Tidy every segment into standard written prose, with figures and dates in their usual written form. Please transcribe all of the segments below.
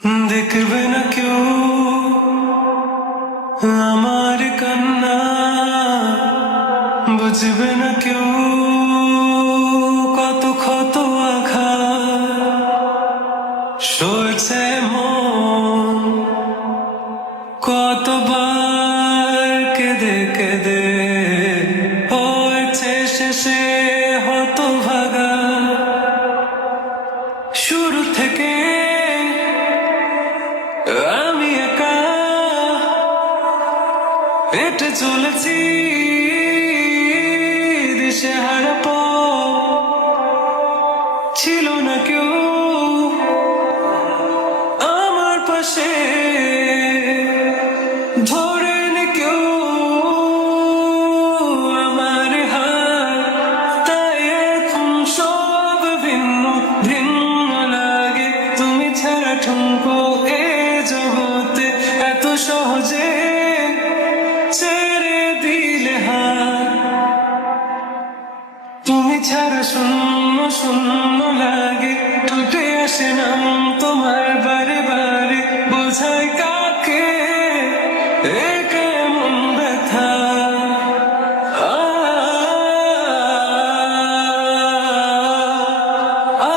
দেখবে না কেউ আমার কান্না, বুঝবে না কেউ কত ক্ষত আঘাত সইছে মন, কতবার কেঁদে কেঁদে হয়েছে শেষে হতভাগা। শুরু থেকে আমি একা হেঁটে চলেছি দিশেহারা পথ, ছিল না কেউ আমার পাশে, ধরে নি কেউ আমার হাত, তাই এখন সব ভিন্ন ভিন্ন লাগে। তুমি ছাড়া ঠুনকো এ জগতে এত সহজে ছেড়ে দিলে হাত। তুমি ছাড়া শূন্য শূন্য লাগে, টুটে আসে নাম তোমার বারে বারে, বোঝাই কাকে এ কেমন ব্যথা। আ, আ,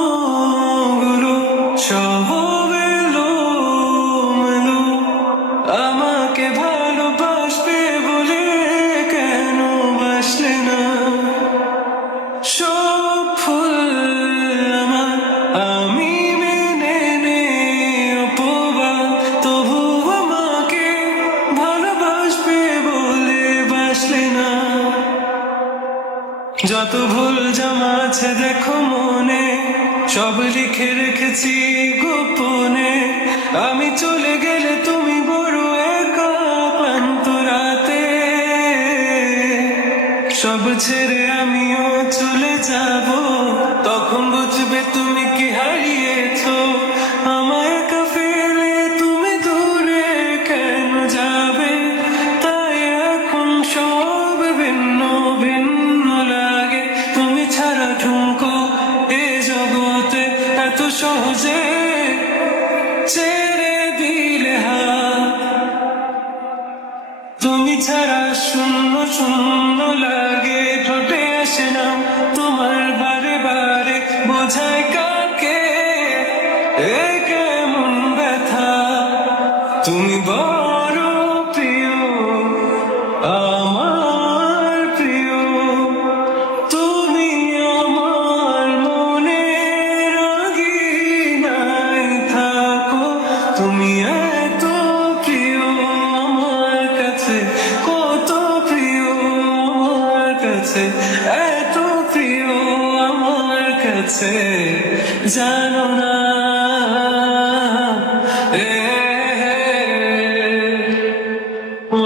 স্বপ্নগুলো সব এলোমেলো, আমাকে ভালোবাসবে বলে কেন বাসলে না? সব ফুল আমার আমি মেনে নে অপবাদ, তবু আমাকে ভালোবাসবে বলে বাসলে না। যত ভুল জমা আছে দেখো মনে, সব লিখে রেখেছি গোপনে। আমি চলে গেলে তুমি বড় একা ক্লান্ত রাতে, সব ছেড়ে আমিও চলে যাব, তখন বুঝবে তুমি কি হারিয়েছো। আমায় একা ফেলে তুমি দূরে কেন যাবে, তাই এখন সব ভিন্ন ভিন্ন লাগে। তুমি ছাড়া ঠুনকো এ জগতে এত সহজে ছেড়ে দিলে হাত। তুমি ছাড়া শূন্য শূন্য লাগে, ঠোঁটে আসে না তোমার বারে বারে, বোঝায় কাকে এ কেমন ব্যথা। তুমি বড় প্রিয় আমার প্রিয়, তুমি আমার মনের আঙিনায় থাকো। তুমি এত প্রিয় আমার কাছে, কত প্রিয় আমার কাছে, এত প্রিয় আমার কাছে, জানো না এ, ও